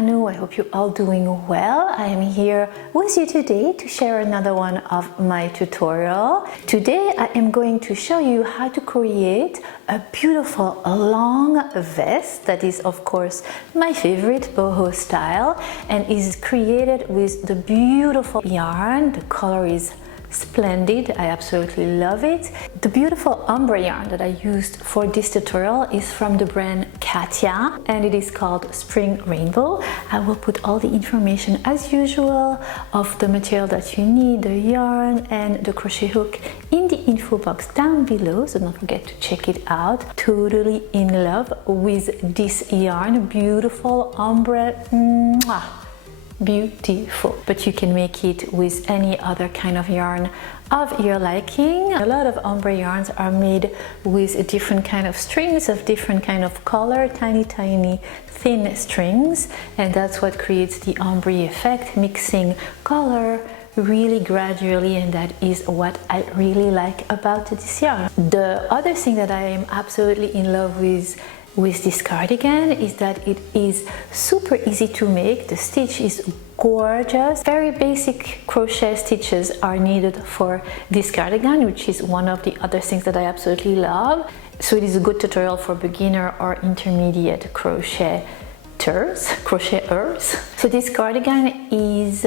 Annou. I hope you're all doing well. I am here with you today to share another one of my tutorial. Today I am going to show you how to create a beautiful long vest that is of course my favorite boho style and is created with the beautiful yarn. The color is splendid. I absolutely love it. The beautiful ombre yarn that I used for this tutorial is from the brand Katia and it is called Spring Rainbow. I will put all the information as usual of the material that you need, the yarn and the crochet hook in the info box down below, so don't forget to check it out. Totally in love with this yarn. Beautiful ombre. Mwah. Beautiful, but you can make it with any other kind of yarn of your liking. A lot of ombre yarns are made with different kind of strings of different kind of color, tiny thin strings, and that's what creates the ombre effect, mixing color really gradually, and that is what I really like about this yarn. The other thing that I am absolutely in love with this cardigan is that it is super easy to make. The stitch is gorgeous. Very basic crochet stitches are needed for this cardigan, which is one of the other things that I absolutely love. So it is a good tutorial for beginner or intermediate crocheters. So this cardigan is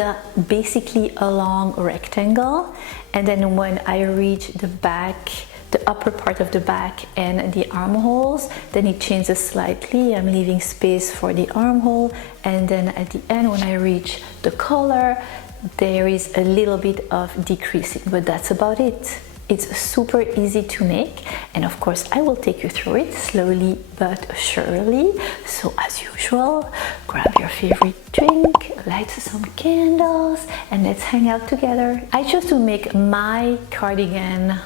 basically a long rectangle, and then when I reach the back, the upper part of the back and the armholes, then it changes slightly. I'm leaving space for the armhole, and then at the end when I reach the collar there is a little bit of decreasing, but that's about it. It's super easy to make, and of course I will take you through it slowly but surely. So as usual, grab your favorite drink, light some candles, and let's hang out together. I chose to make my cardigan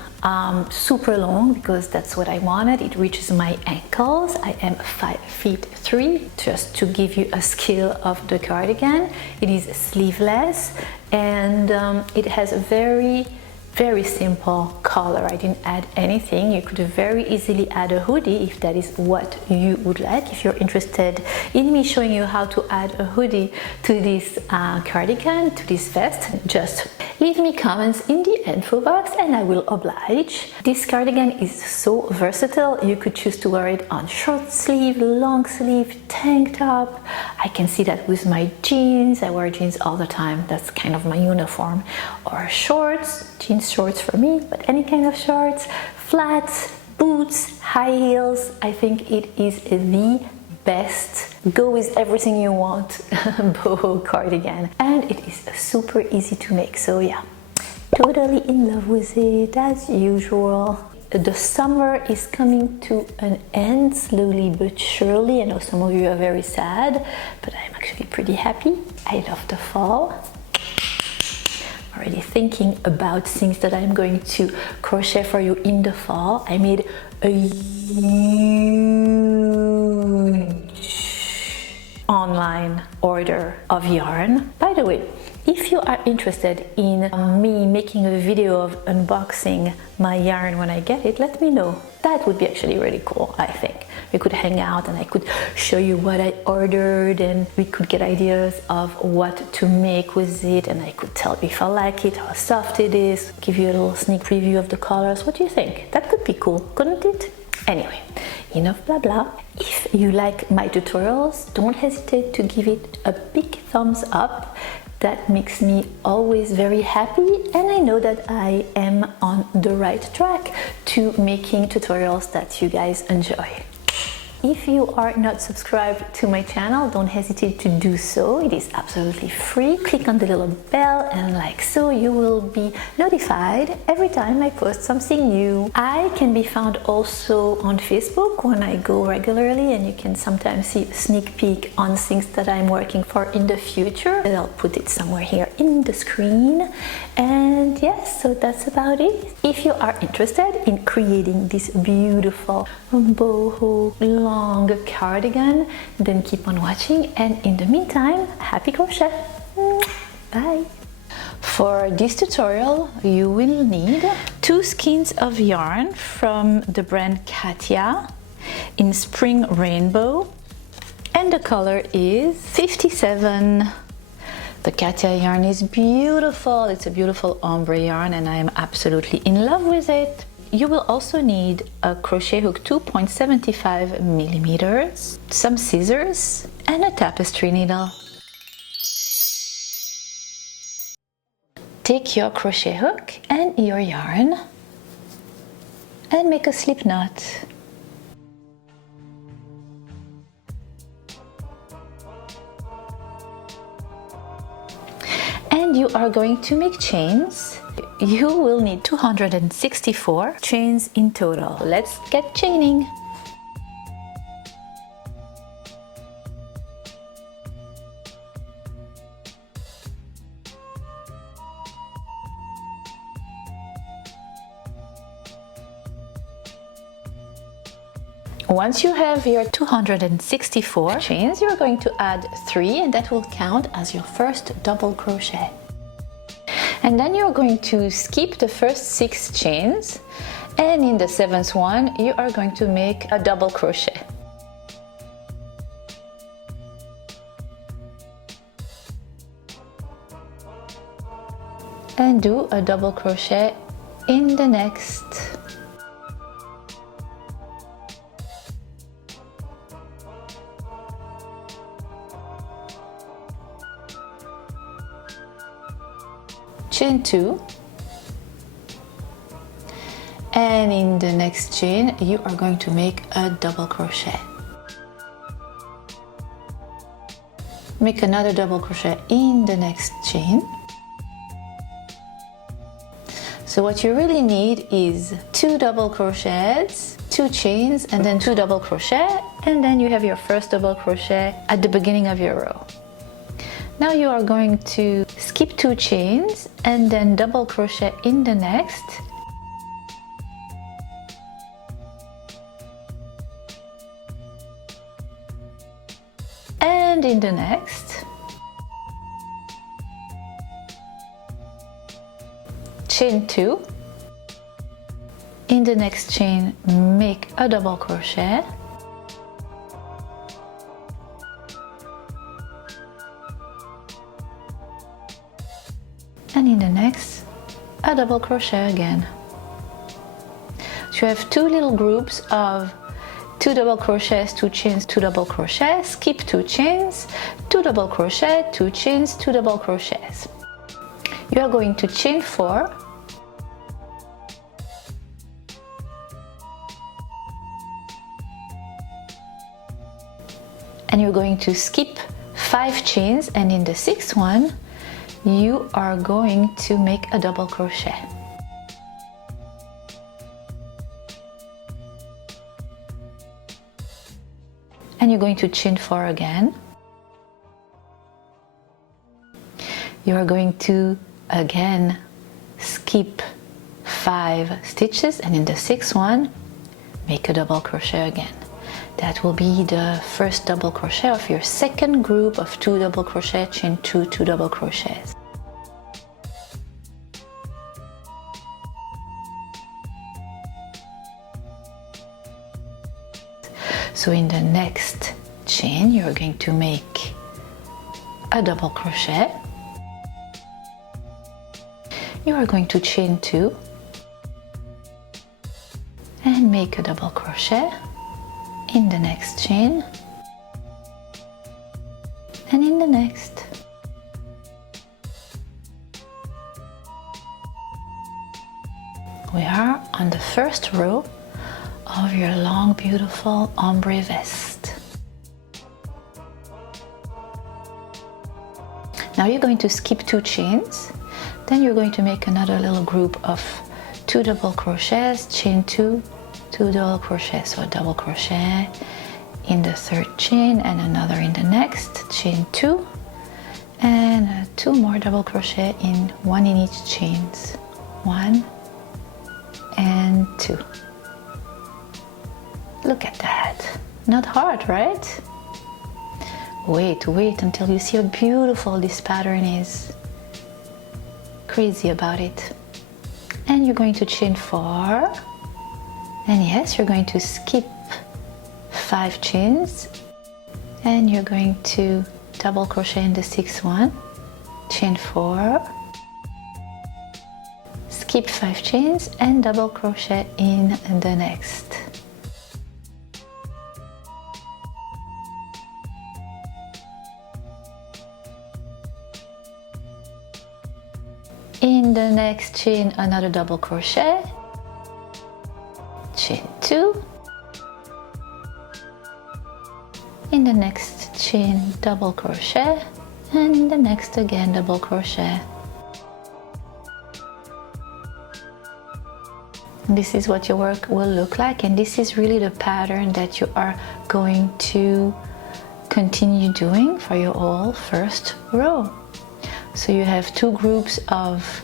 super long because that's what I wanted. It reaches my ankles. I am 5'3", just to give you a scale of the cardigan. It is sleeveless and it has a very simple color. I didn't add anything. You could very easily add a hoodie if that is what you would like. If you're interested in me showing you how to add a hoodie to this cardigan, to this vest, just leave me comments in the info box and I will oblige. This cardigan is so versatile. You could choose to wear it on short sleeve, long sleeve, tank top. I can see that with my jeans. I wear jeans all the time. That's kind of my uniform. Or shorts, jeans shorts for me, but any kind of shorts, flats, boots, high heels. I think it is the best go with everything you want boho cardigan, and it is super easy to make. So yeah, totally in love with it as usual. The summer is coming to an end slowly but surely. I know some of you are very sad, but I'm actually pretty happy. I love the fall. Already thinking about things that I'm going to crochet for you in the fall. I made a huge online order of yarn. By the way, if you are interested in me making a video of unboxing my yarn when I get it, let me know. That would be actually really cool, I think. We could hang out and I could show you what I ordered and we could get ideas of what to make with it, and I could tell you if I like it, how soft it is, give you a little sneak preview of the colors. What do you think? That could be cool, couldn't it? Anyway, enough blah blah. If you like my tutorials, don't hesitate to give it a big thumbs up. That makes me always very happy, and I know that I am on the right track to making tutorials that you guys enjoy. If you are not subscribed to my channel, don't hesitate to do so. It is absolutely free. Click on the little bell and like so you will be notified every time I post something new. I can be found also on Facebook when I go regularly, and you can sometimes see a sneak peek on things that I'm working for in the future. And I'll put it somewhere here in the screen. And yes, so that's about it. If you are interested in creating this beautiful boho long cardigan, then keep on watching, and in the meantime, happy crochet. Bye. For this tutorial you will need 2 skeins of yarn from the brand Katia in Spring Rainbow, and the color is 57. The Katia yarn is beautiful. It's a beautiful ombre yarn and I am absolutely in love with it. You will also need a crochet hook 2.75 millimeters, some scissors, and a tapestry needle. Take your crochet hook and your yarn and make a slip knot. And you are going to make chains. You will need 264 chains in total. Let's get chaining. Once you have your 264 chains, you're going to add 3 and that will count as your first double crochet. And then you're going to skip the first 6 chains and in the 7th one you are going to make a double crochet. And do a double crochet in the next. Chain 2, and in the next chain you are going to make a double crochet. Make another double crochet in the next chain. So what you really need is 2 double crochets, 2 chains, and then 2 double crochet, and then you have your first double crochet at the beginning of your row. Now you are going to skip 2 chains and then double crochet in the next. And in the next. Chain 2. In the next chain, make a double crochet. And in the next, a double crochet again. So you have 2 little groups of 2 double crochets, 2 chains, 2 double crochets, skip 2 chains, 2 double crochet, 2 chains, 2 double crochets. You are going to chain 4, and you're going to skip 5 chains, and in the 6th one you are going to make a double crochet. And you're going to chain 4 again. You are going to again skip 5 stitches, and in the 6th one make a double crochet again. That will be the first double crochet of your second group of 2 double crochet, chain 2, 2 double crochets. So in the next chain you're going to make a double crochet. You are going to chain 2 and make a double crochet in the next chain and in the next. We are on the first row of your long, beautiful ombre vest. Now you're going to skip 2 chains, then you're going to make another little group of 2 double crochets, chain 2, 2 double crochets, so a double crochet in the 3rd chain and another in the next, chain 2, and 2 more double crochet in 1 in each chains, 1 and 2. Look at that, not hard, right? Wait until you see how beautiful this pattern is. Crazy about it. And you're going to chain 4, and yes, you're going to skip 5 chains and you're going to double crochet in the sixth one, chain 4, skip 5 chains and double crochet in the next. In the next chain, another double crochet, chain 2, in the next chain double crochet, and in the next again double crochet. This is what your work will look like, and this is really the pattern that you are going to continue doing for your whole first row. So you have 2 groups of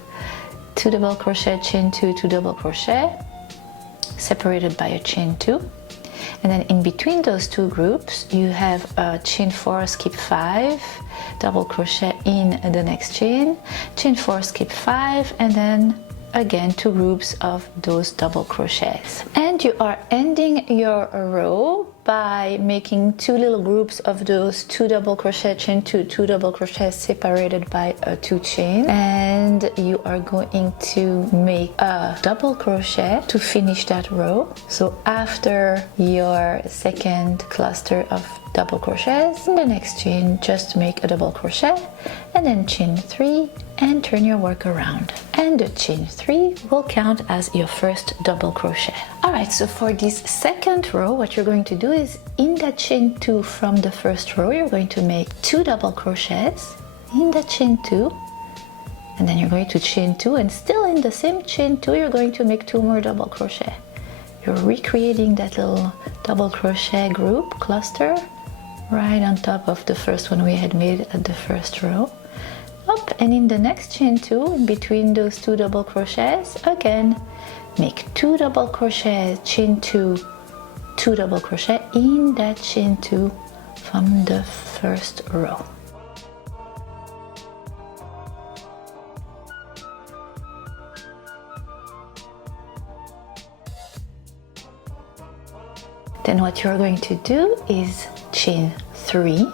2 double crochet, chain 2, 2 double crochet, separated by a chain 2, and then in between those 2 groups you have a chain 4, skip 5, double crochet in the next chain, chain 4, skip 5, and then again 2 groups of those double crochets. And you are ending your row by making 2 little groups of those 2 double crochet, chain 2, 2 double crochets separated by a 2 chain, and you are going to make a double crochet to finish that row. So after your second cluster of double crochets, in the next chain just make a double crochet and then chain 3 and turn your work around, and the chain 3 will count as your first double crochet. Alright, so for this second row, what you're going to do is in that chain 2 from the first row, you're going to make 2 double crochets in that chain 2, and then you're going to chain 2, and still in the same chain 2 you're going to make 2 more double crochet. You're recreating that little double crochet group cluster right on top of the first one we had made at the first row. Up, and in the next chain 2, in between those 2 double crochets, again make 2 double crochet, chain 2, 2 double crochet in that chain 2 from the first row. Then what you're going to do is chain 3.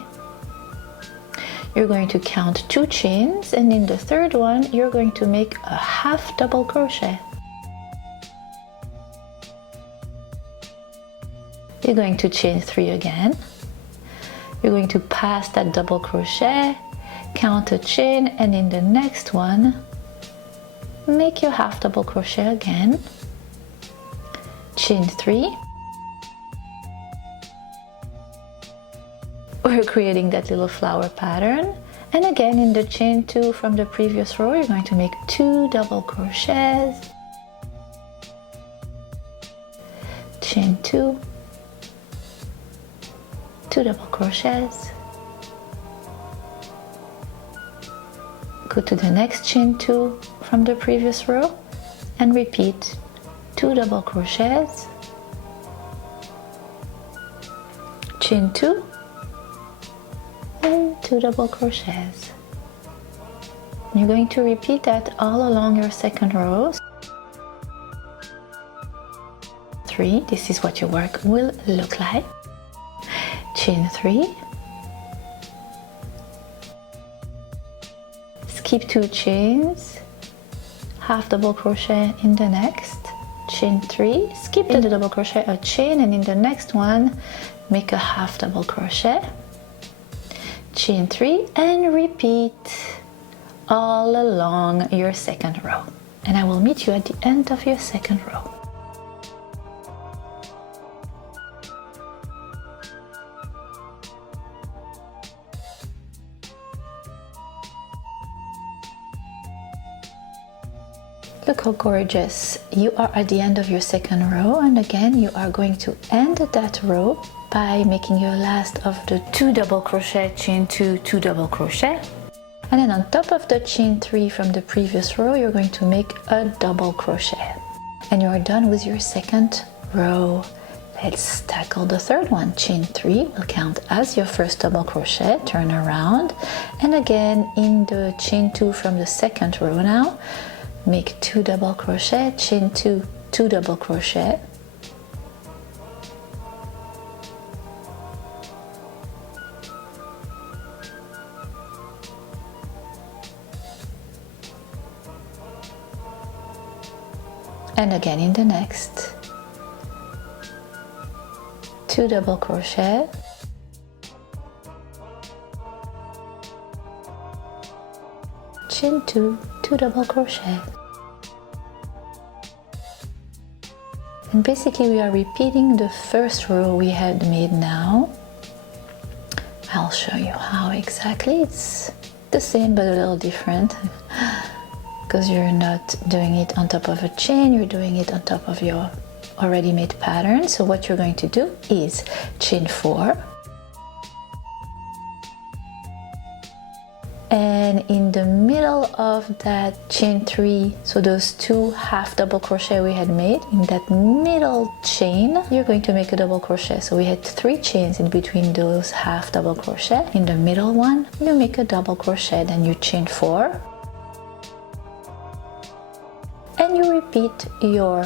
You're going to count 2 chains, and in the third one you're going to make a half double crochet. You're going to chain 3 again. You're going to pass that double crochet, count a chain, and in the next one make your half double crochet again, chain 3. We're creating that little flower pattern, and again in the chain 2 from the previous row you're going to make 2 double crochets, chain 2, 2 double crochets, go to the next chain 2 from the previous row and repeat 2 double crochets, chain 2, and 2 double crochets. You're going to repeat that all along your second row. 3, this is what your work will look like. Chain 3, skip 2 chains, half double crochet in the next, chain 3, skip the double crochet, a chain, and in the next one make a half double crochet, chain 3, and repeat all along your second row. And I will meet you at the end of your second row. Look how gorgeous. You are at the end of your second row, and again you are going to end that row by making your last of the 2 double crochet, chain 2, 2 double crochet, and then on top of the chain 3 from the previous row you're going to make a double crochet, and you are done with your second row. Let's tackle the third one. Chain 3 will count as your first double crochet, turn around, and again in the chain 2 from the second row now make 2 double crochet, chain 2, 2 double crochet, and again in the next, 2 double crochet, chain 2, 2 double crochet. And basically we are repeating the first row we had made now. I'll show you how exactly. It's the same but a little different because you're not doing it on top of a chain, you're doing it on top of your already made pattern. So what you're going to do is chain 4, and in the middle of that chain 3, so those 2 half double crochet we had made, in that middle chain you're going to make a double crochet. So we had 3 chains in between those half double crochet. In the middle one you make a double crochet, then you chain 4 and you repeat your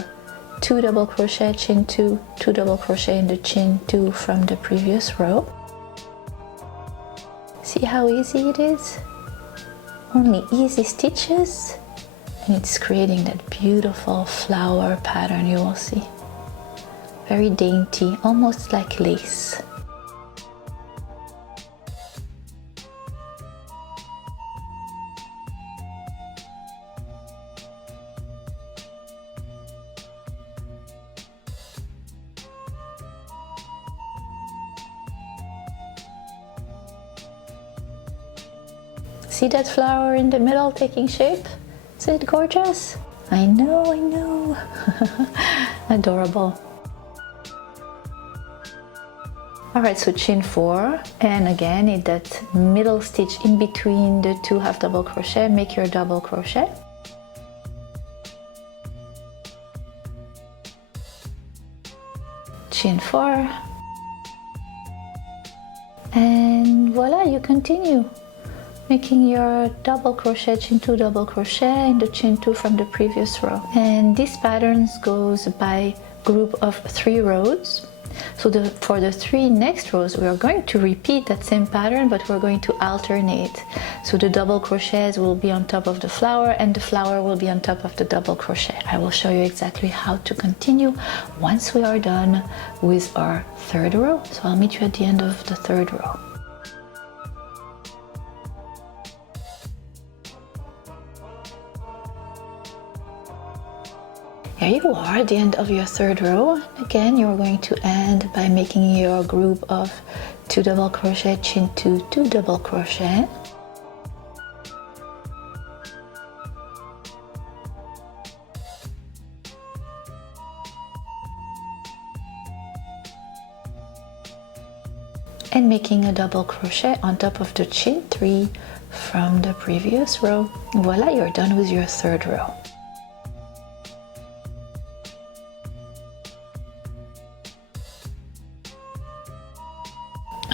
2 double crochet, chain 2, 2 double crochet in the chain 2 from the previous row. See how easy it is? Only easy stitches, and it's creating that beautiful flower pattern you will see. Very dainty, almost like lace. See that flower in the middle taking shape? Isn't it gorgeous? I know, I know. Adorable. Alright, so chain 4, and again in that middle stitch in between the 2 half double crochet, make your double crochet. Chain 4. And voila, you continue making your double crochet, chain 2 double crochet in the chain 2 from the previous row. And this pattern goes by group of 3 rows. So for the 3 next rows we are going to repeat that same pattern, but we're going to alternate. So the double crochets will be on top of the flower and the flower will be on top of the double crochet. I will show you exactly how to continue once we are done with our 3rd row. So I'll meet you at the end of the 3rd row. There you are at the end of your 3rd row. Again, you're going to end by making your group of 2 double crochet, chain 2, 2 double crochet. And making a double crochet on top of the chain 3 from the previous row. Voila, you're done with your 3rd row.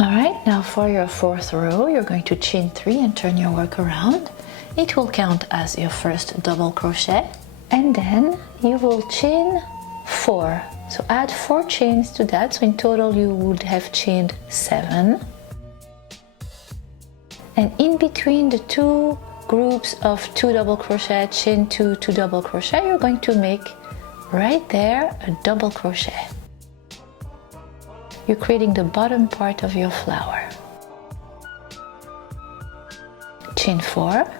Alright, now for your 4th row, you're going to chain 3 and turn your work around. It will count as your first double crochet. And then you will chain 4. So add 4 chains to that, so in total you would have chained 7. And in between the 2 groups of 2 double crochet, chain 2, 2 double crochet, you're going to make right there a double crochet. You're creating the bottom part of your flower. Chain 4.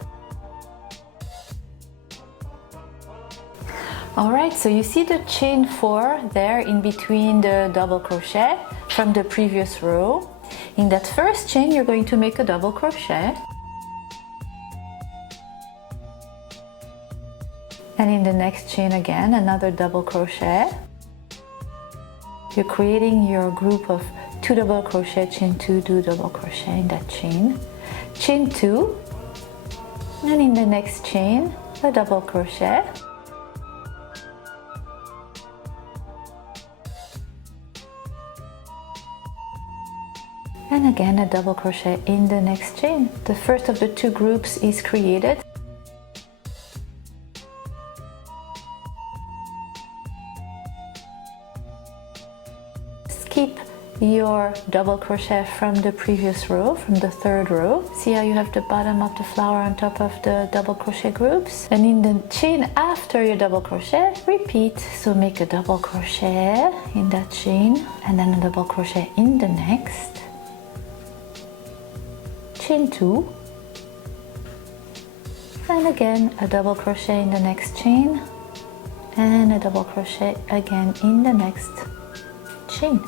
Alright, so you see the chain 4 there in between the double crochet from the previous row. In that first chain you're going to make a double crochet. And in the next chain again, another double crochet. You're creating your group of 2 double crochet, chain 2, 2 double crochet in that chain. Chain 2, and in the next chain, a double crochet. And again a double crochet in the next chain. The first of the 2 groups is created. Skip your double crochet from the previous row, from the third row. See how you have the bottom of the flower on top of the double crochet groups? And in the chain after your double crochet, repeat. So make a double crochet in that chain and then a double crochet in the next. Chain 2. And again a double crochet in the next chain and a double crochet again in the next chain.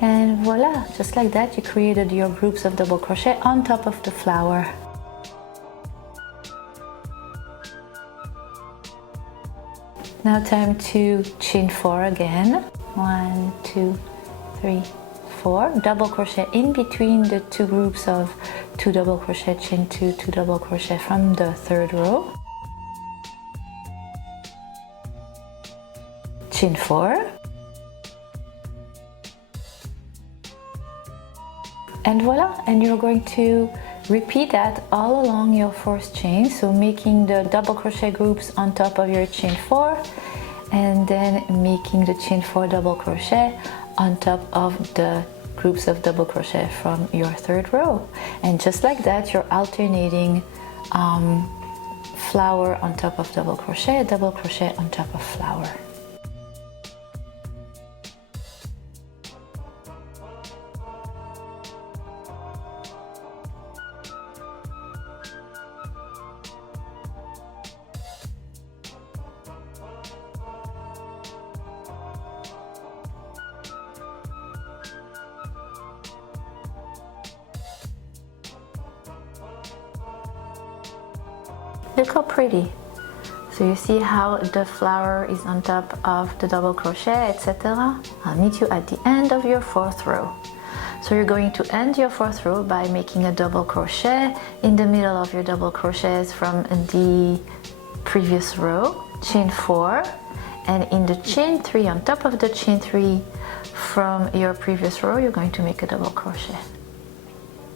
And voila, just like that you created your groups of double crochet on top of the flower. Now time to chain 4 again. 1, 2, 3, 4. Double crochet in between the two groups of 2 double crochet, chain 2, 2 double crochet from the third row. Chain 4. And voila, and you're going to repeat that all along your fourth chain, so making the double crochet groups on top of your chain 4 and then making the chain 4 double crochet on top of the groups of double crochet from your third row. And just like that you're alternating flower on top of double crochet on top of flower. Look how pretty. So you see how the flower is on top of the double crochet, etc. I'll meet you at the end of your fourth row. So you're going to end your fourth row by making a double crochet in the middle of your double crochets from the previous row, chain 4, and in the chain 3 on top of the chain 3 from your previous row you're going to make a double crochet.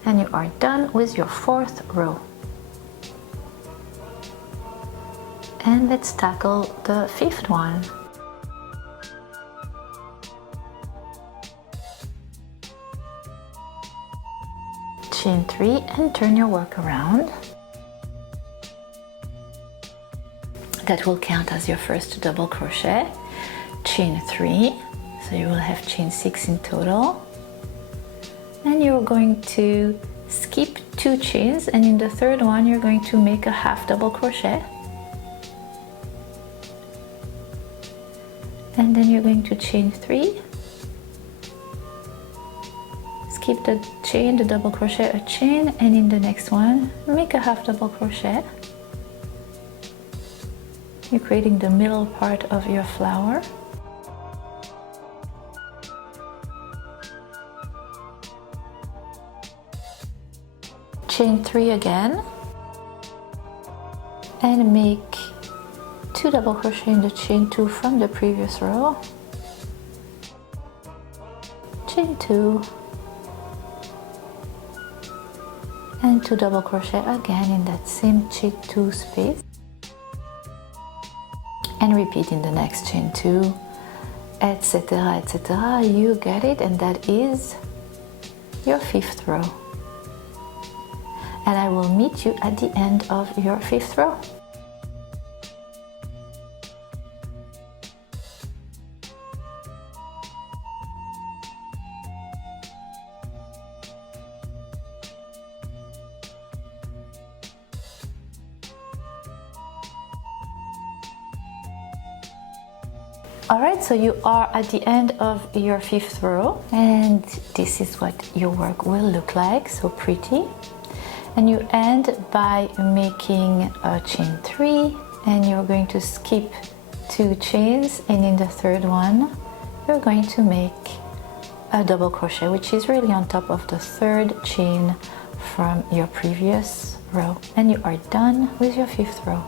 And you are done with your fourth row. And let's tackle the fifth one. Chain 3 and turn your work around. That will count as your first double crochet. Chain 3, so you will have chain 6 in total. And you're going to skip 2 chains, and in the third one you're going to make a half double crochet. And then you're going to chain 3, skip the chain, the double crochet, a chain, and in the next one make a half double crochet. You're creating the middle part of your flower. Chain 3 again and make 2 double crochet in the chain 2 from the previous row, chain 2, and 2 double crochet again in that same chain 2 space, and repeat in the next chain 2, etc., etc. You get it, and that is your fifth row. And I will meet you at the end of your fifth row. Alright, so you are at the end of your fifth row, and this is what your work will look like, so pretty. And you end by making a chain 3, and you're going to skip 2 chains, and in the third one you're going to make a double crochet, which is really on top of the third chain from your previous row, and you are done with your fifth row.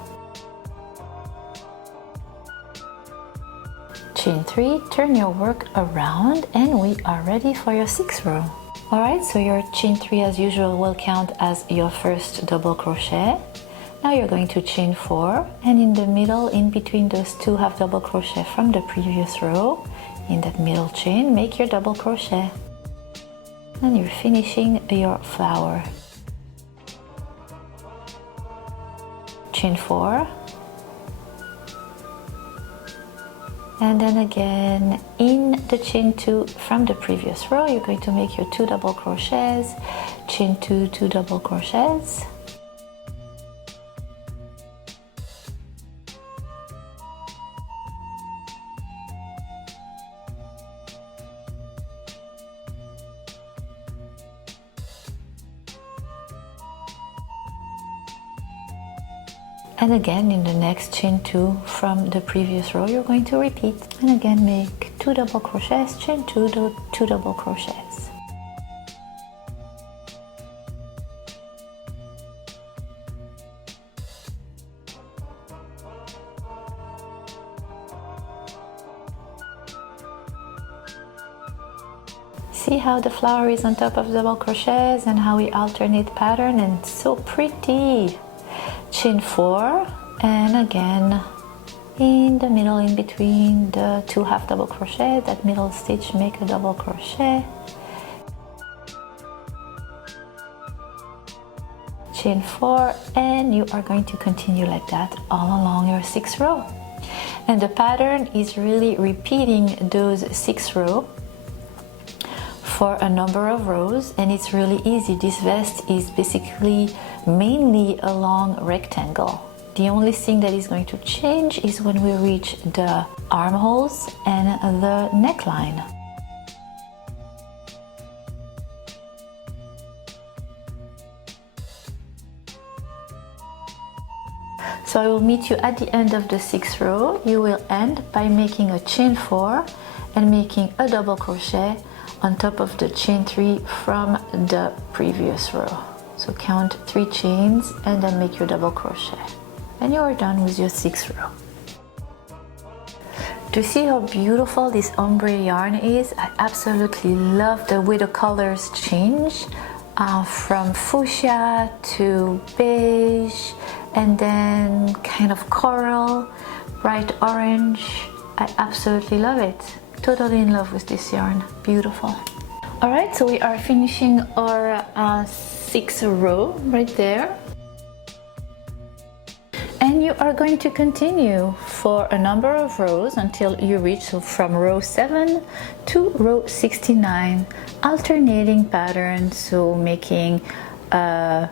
Chain 3, turn your work around, and we are ready for your sixth row. Alright, so your chain 3 as usual will count as your first double crochet. Now you're going to chain 4, and in the middle, in between those two half double crochet from the previous row, in that middle chain, make your double crochet. And you're finishing your flower. Chain 4, and then again in the chain 2 from the previous row, you're going to make your 2 double crochets, chain 2, 2 double crochets. And again in the next chain 2 from the previous row, you're going to repeat, and again make 2 double crochets, chain 2, 2 double crochets. See how the flower is on top of double crochets and how we alternate pattern, and it's so pretty. Chain 4, and again in the middle, in between the 2 half double crochet, that middle stitch, make a double crochet, chain 4, and you are going to continue like that all along your 6th row. And the pattern is really repeating those 6 rows for a number of rows, and it's really easy. This vest is basically mainly a long rectangle. The only thing that is going to change is when we reach the armholes and the neckline. So I will meet you at the end of the 6th row. You will end by making a chain 4 and making a double crochet on top of the chain 3 from the previous row. So count 3 chains and then make your double crochet, and you are done with your 6th row. To see how beautiful this ombre yarn is, I absolutely love the way the colors change from fuchsia to beige, and then kind of coral, bright orange. I absolutely love it. Totally in love with this yarn. Beautiful. All right, so we are finishing our 6th row right there, and you are going to continue for a number of rows until you reach, so from row 7 to row 69, alternating patterns, so making a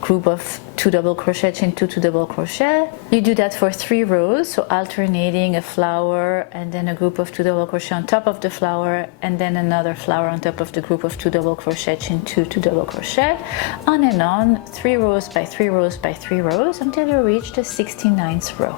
group of 2 double crochet, chain 2, 2 double crochet. You do that for 3 rows, so alternating a flower and then a group of 2 double crochet on top of the flower, and then another flower on top of the group of 2 double crochet, chain 2, 2 double crochet, on and on, 3 rows by 3 rows by 3 rows until you reach the 69th row.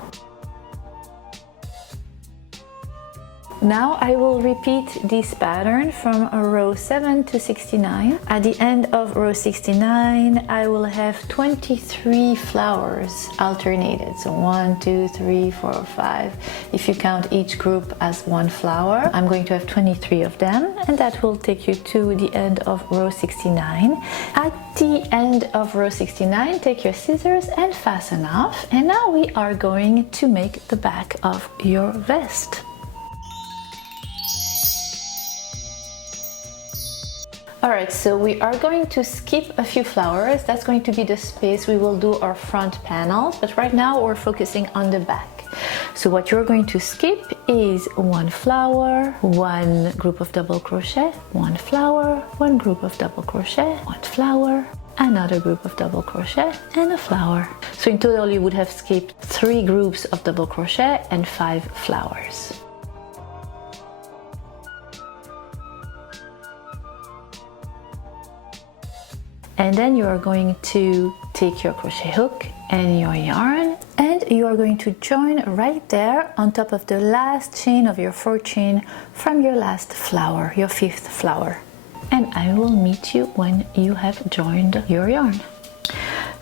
Now I will repeat this pattern from row 7 to 69. At the end of row 69, I will have 23 flowers alternated. So 1, 2, 3, 4, 5. If you count each group as 1 flower, I'm going to have 23 of them, and that will take you to the end of row 69. At the end of row 69, take your scissors and fasten off. And now we are going to make the back of your vest. Alright, so we are going to skip a few flowers. That's going to be the space we will do our front panels, but right now we're focusing on the back. So what you're going to skip is 1 flower, 1 group of double crochet, 1 flower, 1 group of double crochet, 1 flower, another group of double crochet, and a flower. So in total you would have skipped 3 groups of double crochet and 5 flowers. And then you are going to take your crochet hook and your yarn, and you are going to join right there on top of the last chain of your 4th chain from your last flower, your 5th flower. And I will meet you when you have joined your yarn.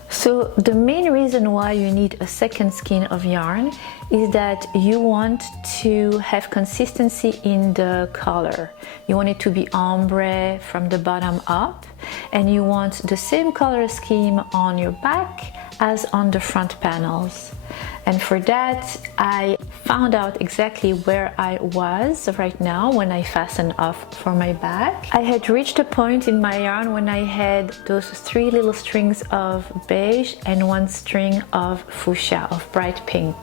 So the main reason why you need a second skein of yarn is that you want to have consistency in the color. You want it to be ombre from the bottom up, and you want the same color scheme on your back as on the front panels. And for that, I found out exactly where I was right now when I fastened off for my back. I had reached a point in my yarn when I had those 3 little strings of beige and 1 string of fuchsia, of bright pink.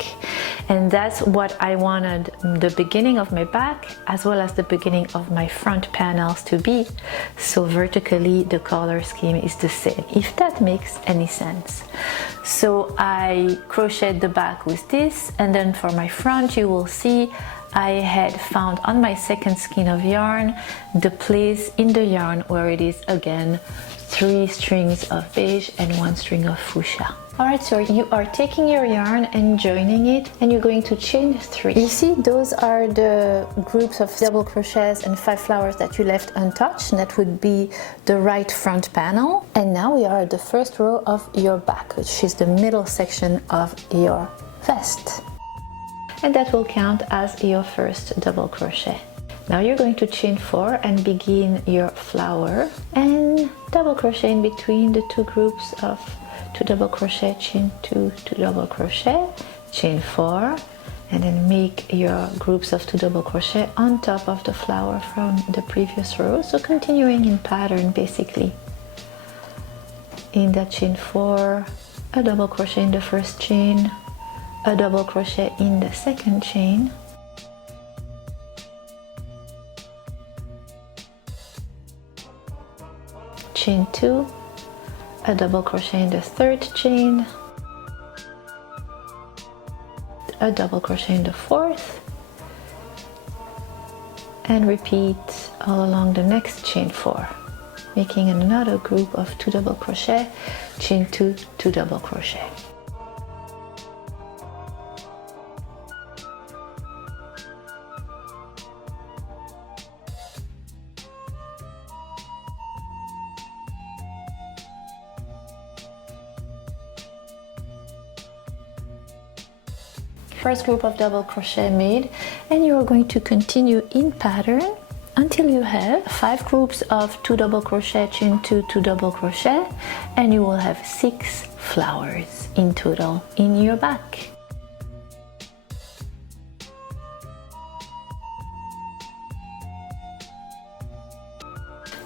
And that's what I wanted the beginning of my back as well as the beginning of my front panels to be. So vertically the color scheme is the same, if that makes any sense. So I crocheted the back with this, and then for my front you will see I had found on my second skein of yarn the place in the yarn where it is again 3 strings of beige and 1 string of fuchsia. Alright, so you are taking your yarn and joining it, and you're going to chain 3. You see, those are the groups of double crochets and 5 flowers that you left untouched, and that would be the right front panel. And now we are at the first row of your back, which is the middle section of your vest. And that will count as your first double crochet. Now you're going to chain 4 and begin your flower and double crochet in between the 2 groups of 2 double crochet, chain 2, 2 double crochet, chain 4, and then make your groups of 2 double crochet on top of the flower from the previous row. So continuing in pattern basically. In that chain 4, a double crochet in the first chain, a double crochet in the second chain, chain 2, a double crochet in the third chain, a double crochet in the fourth, and repeat all along the next chain 4, making another group of 2 double crochet, chain 2, 2 double crochet. First group of double crochet made, and you are going to continue in pattern until you have 5 groups of 2 double crochet, chain 2, 2 double crochet, and you will have 6 flowers in total in your back.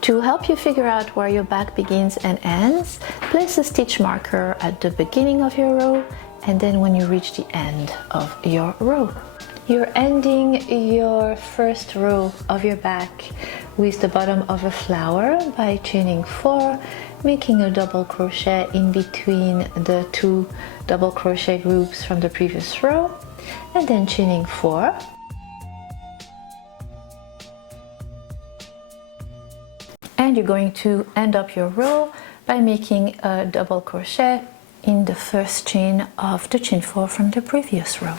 To help you figure out where your back begins and ends, place a stitch marker at the beginning of your row and then when you reach the end of your row. You're ending your first row of your back with the bottom of a flower by chaining 4, making a double crochet in between the 2 double crochet groups from the previous row, and then chaining 4. And you're going to end up your row by making a double crochet in the first chain of the chain 4 from the previous row.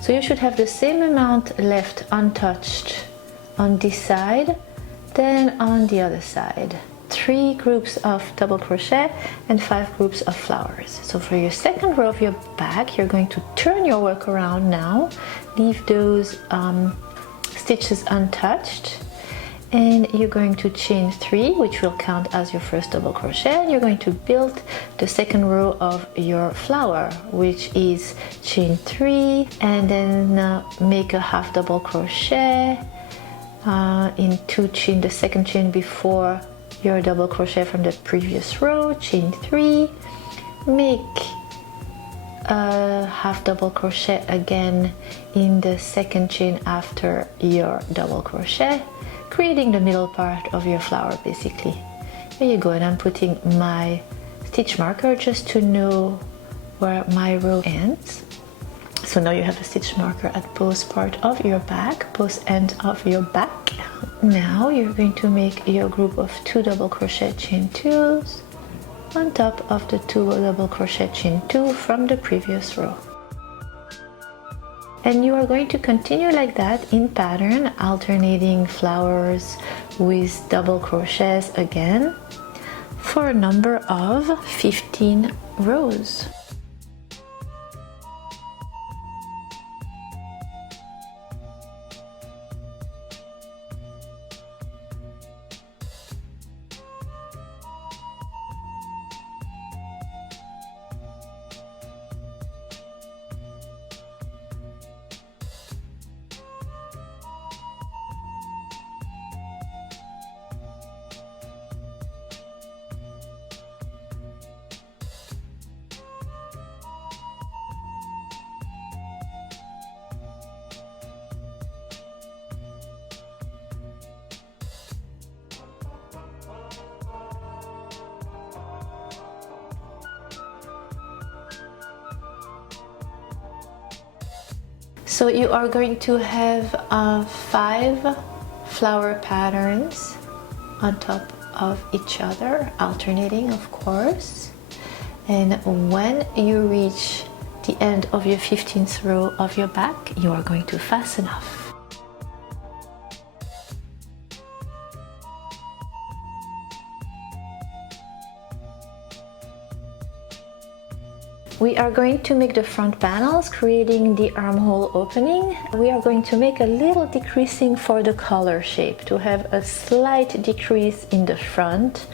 So you should have the same amount left untouched on this side than on the other side. 3 groups of double crochet and 5 groups of flowers. So for your second row of your back, you're going to turn your work around now, leave those stitches untouched, and you're going to chain 3, which will count as your first double crochet. You're going to build the second row of your flower, which is chain 3, and then make a half double crochet in the second chain before your double crochet from the previous row, chain 3, make a half double crochet again in the second chain after your double crochet, creating the middle part of your flower basically. There you go, and I'm putting my stitch marker just to know where my row ends. So now you have a stitch marker at both part of your back, both ends of your back. Now you're going to make your group of 2 double crochet chain 2s on top of the 2 double crochet chain 2 from the previous row. And you are going to continue like that in pattern, alternating flowers with double crochets again for a number of 15 rows. So you are going to have 5 flower patterns on top of each other, alternating of course. And when you reach the end of your 15th row of your back, you are going to fasten off. We are going to make the front panels, creating the armhole opening. We are going to make a little decreasing for the collar shape to have a slight decrease in the front.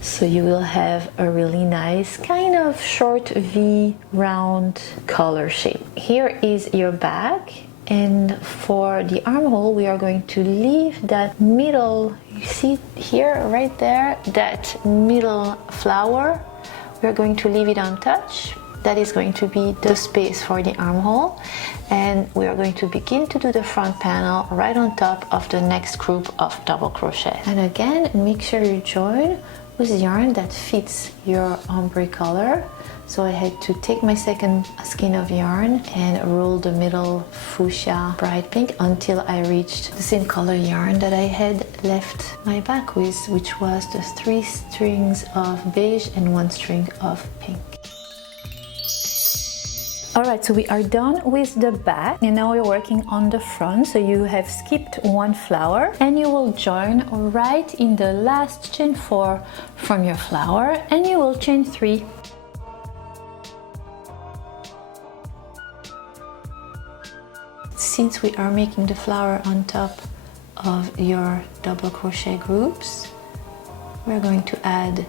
So you will have a really nice kind of short V round collar shape. Here is your back. And for the armhole, we are going to leave that middle, you see here, right there, that middle flower. We are going to leave it untouched. That is going to be the space for the armhole, and we are going to begin to do the front panel right on top of the next group of double crochet. And again, make sure you join with yarn that fits your ombre color. So I had to take my second skein of yarn and roll the middle fuchsia bright pink until I reached the same color yarn that I had left my back with, which was the 3 strings of beige and 1 string of pink. Alright, so we are done with the back and now we're working on the front. So you have skipped 1 flower and you will join right in the last chain 4 from your flower, and you will chain 3. Since we are making the flower on top of your double crochet groups, we're going to add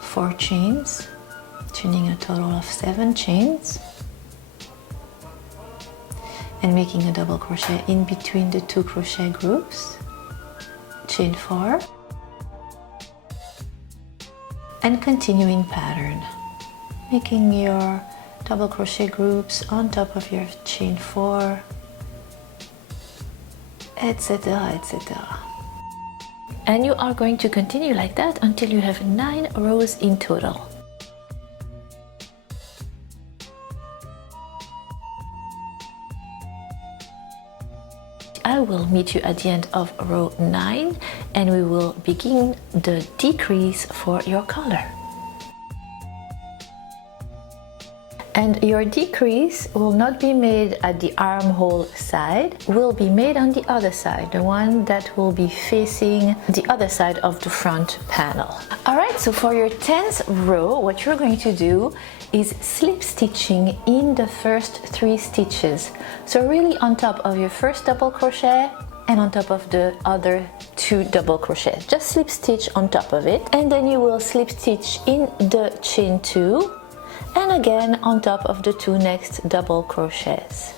4 chains, chaining a total of 7 chains. And making a double crochet in between the 2 crochet groups, chain 4, and continuing pattern, making your double crochet groups on top of your chain 4, etc., etc. And you are going to continue like that until you have 9 rows in total. I will meet you at the end of row 9 and we will begin the decrease for your collar. And your decrease will not be made at the armhole side, will be made on the other side, the one that will be facing the other side of the front panel. Alright, so for your 10th row, what you're going to do is slip stitching in the first 3 stitches. So really on top of your first double crochet and on top of the other 2 double crochet. Just slip stitch on top of it, and then you will slip stitch in the chain 2 and again on top of the 2 next double crochets.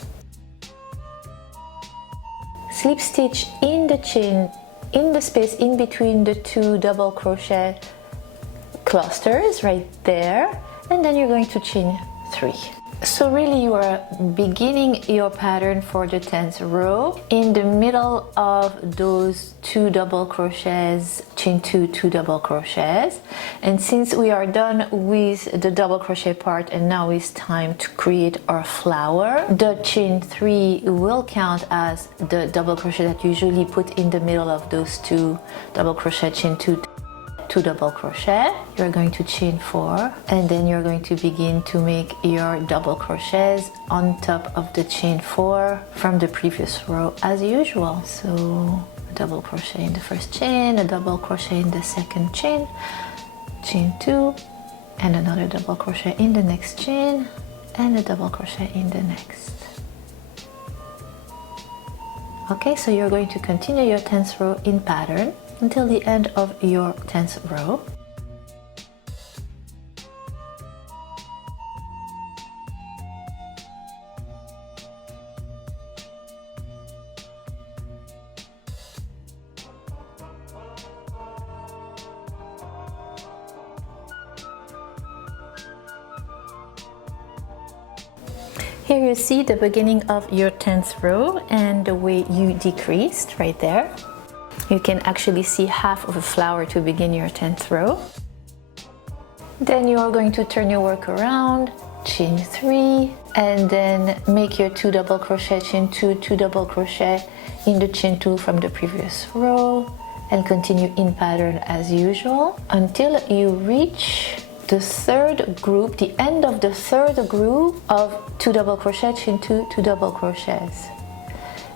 Slip stitch in the chain, in the space in between the 2 double crochet clusters right there, and then you're going to chain 3. So really you are beginning your pattern for the 10th row in the middle of those 2 double crochets, chain 2, 2 double crochets. And since we are done with the double crochet part and now it's time to create our flower, the chain 3 will count as the double crochet that you usually put in the middle of those 2 double crochet, chain 2, 2 double crochet. You're going to chain 4 and then you're going to begin to make your double crochets on top of the chain 4 from the previous row as usual. So a double crochet in the first chain, a double crochet in the second chain, chain 2, and another double crochet in the next chain, and a double crochet in the next. Okay, so you're going to continue your 10th row in pattern until the end of your 10th row. Here you see the beginning of your 10th row and the way you decreased right there. You can actually see half of a flower to begin your 10th row. Then you are going to turn your work around, chain 3, and then make your 2 double crochet, chain 2, 2 double crochet in the chain 2 from the previous row, and continue in pattern as usual until you reach the third group, the end of the third group of 2 double crochet, chain 2, 2 double crochets.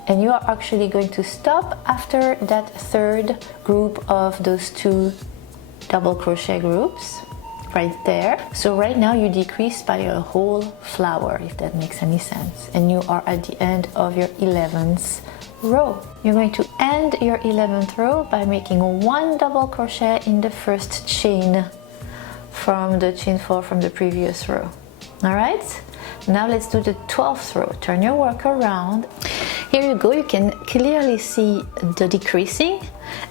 And you are actually going to stop after that third group of those 2 double crochet groups right there. So right now you decrease by a whole flower, if that makes any sense, and you are at the end of your 11th row. You're going to end your 11th row by making 1 double crochet in the first chain from the chain 4 from the previous row. All right, now let's do the 12th row. Turn your work around. Here you go, you can clearly see the decreasing,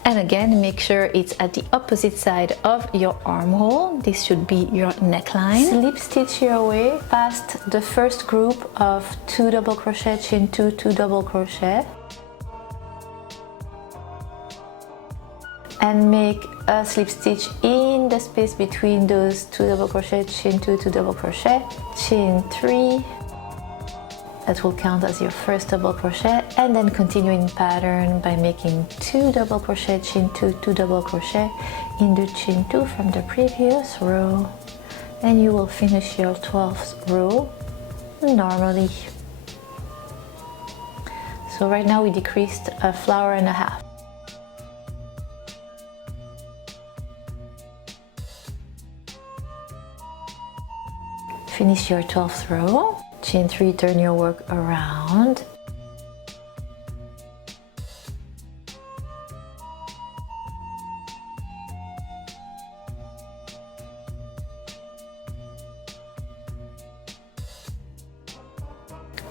and again make sure it's at the opposite side of your armhole. This should be your neckline. Slip stitch your way past the first group of 2 double crochet, chain 2, 2 double crochet, and make a slip stitch in the space between those 2 double crochet, chain 2, 2 double crochet, chain 3. That will count as your first double crochet, and then continue in pattern by making 2 double crochet, chain 2, 2 double crochet in the chain 2 from the previous row, and you will finish your 12th row normally. So right now we decreased a flower and a half. Finish your 12th row. Chain 3, turn your work around.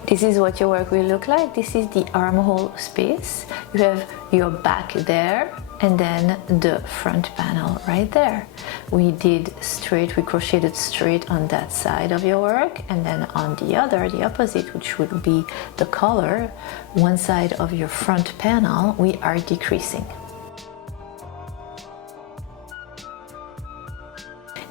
This is what your work will look like. This is the armhole space. You have your back there, and then the front panel right there. We did straight, we crocheted straight on that side of your work, and then on the other, the opposite, which would be the collar, one side of your front panel, we are decreasing.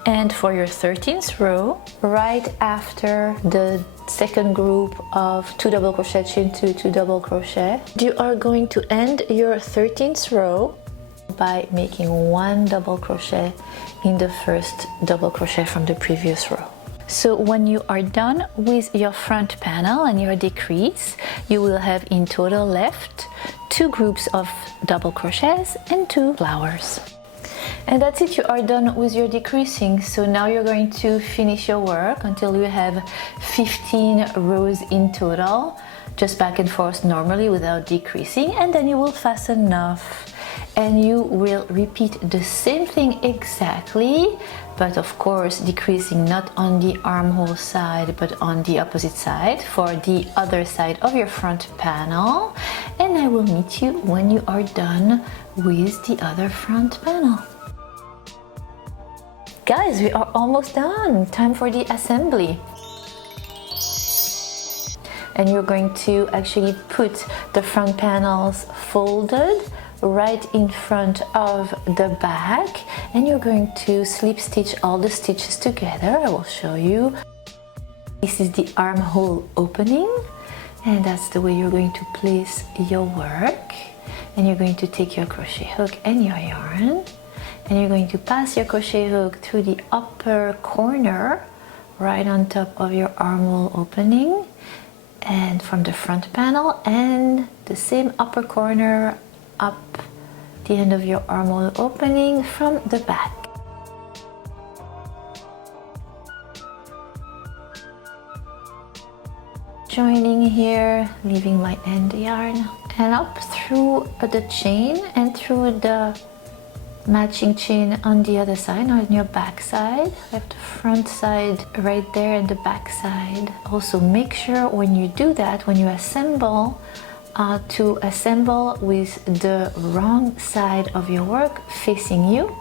And for your 13th row, right after the second group of 2 double crochet, chain 2, 2 double crochet, you are going to end your 13th row by making 1 double crochet in the first double crochet from the previous row. So when you are done with your front panel and your decrease, you will have in total left 2 groups of double crochets and 2 flowers. And that's it, you are done with your decreasing. So now you're going to finish your work until you have 15 rows in total, just back and forth normally without decreasing, and then you will fasten off. And you will repeat the same thing exactly, but of course decreasing not on the armhole side but on the opposite side for the other side of your front panel. And I will meet you when you are done with the other front panel. Guys, we are almost done. Time for the assembly. And you're going to actually put the front panels folded right in front of the back, and you're going to slip stitch all the stitches together. I will show you. This is the armhole opening, and that's the way you're going to place your work. And you're going to take your crochet hook and your yarn, and you're going to pass your crochet hook through the upper corner right on top of your armhole opening, and from the front panel, and the same upper corner up the end of your armhole opening from the back. Joining here, leaving my end yarn, and up through the chain and through the matching chain on the other side, on your back side. I have the front side right there and the back side. Also make sure when you do that, when you assemble, to assemble with the wrong side of your work facing you.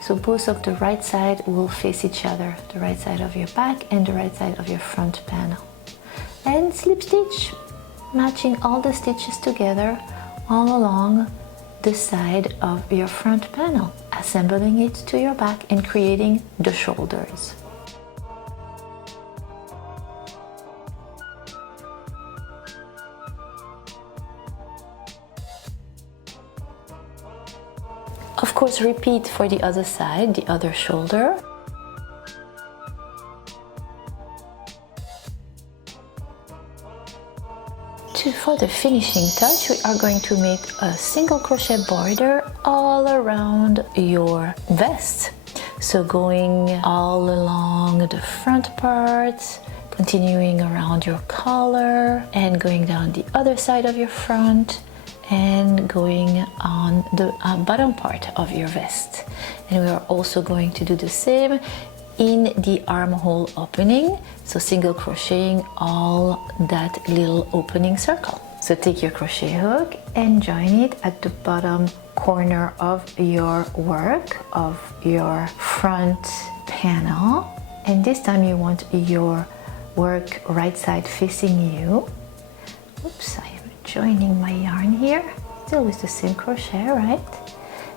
So both of the right side will face each other, the right side of your back and the right side of your front panel. And slip stitch, matching all the stitches together all along the side of your front panel, assembling it to your back and creating the shoulders. Of course, repeat for the other side, the other shoulder. For the finishing touch, we are going to make a single crochet border all around your vest. So going all along the front part, continuing around your collar, and going down the other side of your front, and going on the bottom part of your vest. And we are also going to do the same in the armhole opening, so single crocheting all that little opening circle. So take your crochet hook and join it at the bottom corner of your work, of your front panel, and this time you want your work right side facing you. Oops, I am joining my yarn here, still with the same crochet, right?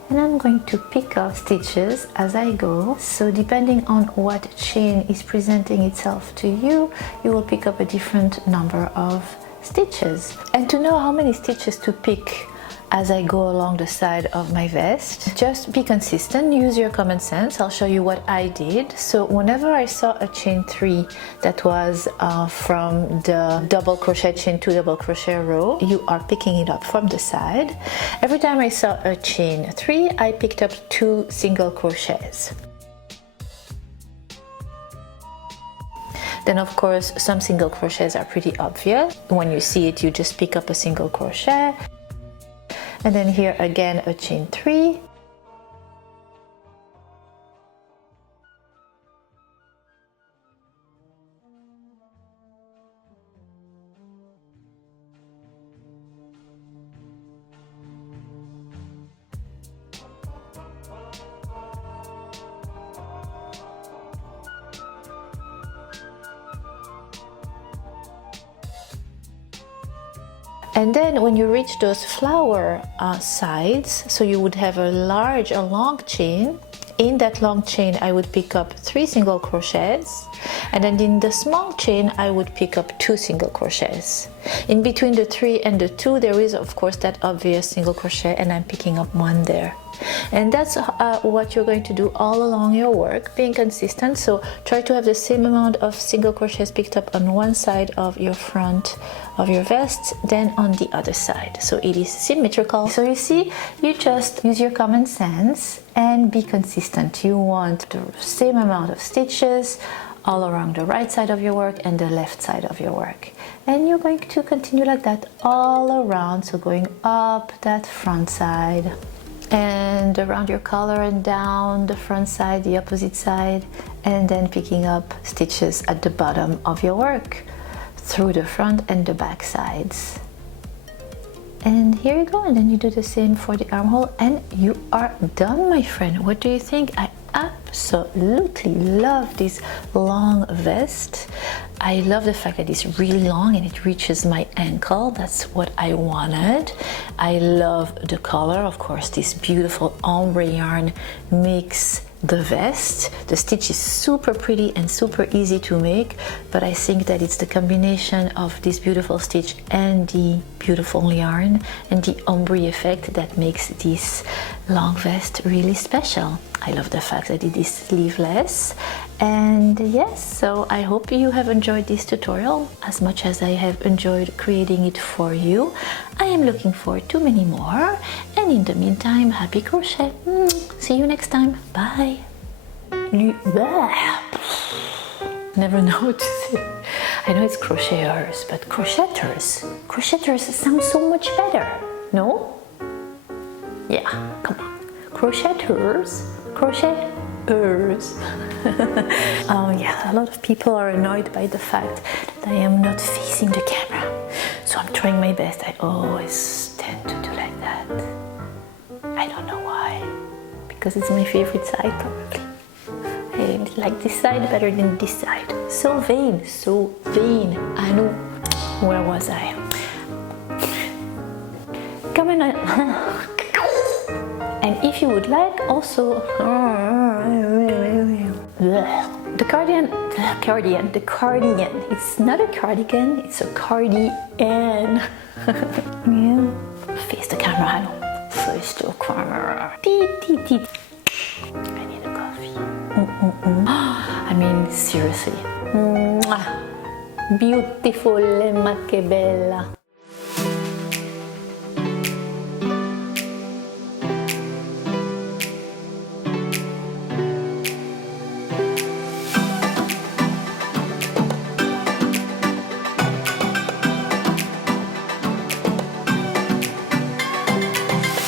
And I'm going to pick up stitches as I go, so depending on what chain is presenting itself to you, you will pick up a different number of stitches. And to know how many stitches to pick as I go along the side of my vest, just be consistent, use your common sense. I'll show you what I did. So whenever I saw a chain 3 that was from the double crochet chain 2 double crochet row, you are picking it up from the side. Every time I saw a chain 3, I picked up 2 single crochets. Then of course some single crochets are pretty obvious. When you see it, you just pick up a single crochet. And then here again a chain 3. And then when you reach those flower sides, so you would have a long chain. In that long chain I would pick up 3 single crochets, and then in the small chain I would pick up 2 single crochets. In between the 3 and the 2 there is of course that obvious single crochet, and I'm picking up 1 there. And that's what you're going to do all along your work, being consistent. So try to have the same amount of single crochets picked up on one side of your front of your vest than on the other side, so it is symmetrical. So you see, you just use your common sense and be consistent. You want the same amount of stitches all around the right side of your work and the left side of your work, and you're going to continue like that all around, so going up that front side and around your collar and down the front side, the opposite side, and then picking up stitches at the bottom of your work through the front and the back sides. And here you go, and then you do the same for the armhole and you are done, my friend. What do you think? I absolutely love this long vest. I love the fact that it's really long and it reaches my ankle. That's what I wanted. I love the color. Of course, this beautiful ombre yarn makes the vest. The stitch is super pretty and super easy to make, but I think that it's the combination of this beautiful stitch and the beautiful yarn and the ombre effect that makes this long vest really special. I love the fact that it is sleeveless. And yes, so I hope you have enjoyed this tutorial as much as I have enjoyed creating it for you. I am looking forward to many more, and in the meantime, happy crochet. See you next time. Bye. Never know what to say. I know it's crocheters, but crocheters. Crocheters sounds so much better, no? Yeah, come on. Crocheters, crocheters. Oh yeah, a lot of people are annoyed by the fact that I am not facing the camera. So I'm trying my best. I always tend to do like that. I don't know why. Because it's my favorite side, probably. I like this side better than this side. So vain, so vain. I know. Where was I? Come on. And if you would like also the cardigan, it's not a cardigan, it's a cardigan. Yeah. Face the camera, I know. So it's too camera. I need a coffee. I mean, seriously. Beautiful, ma che bella.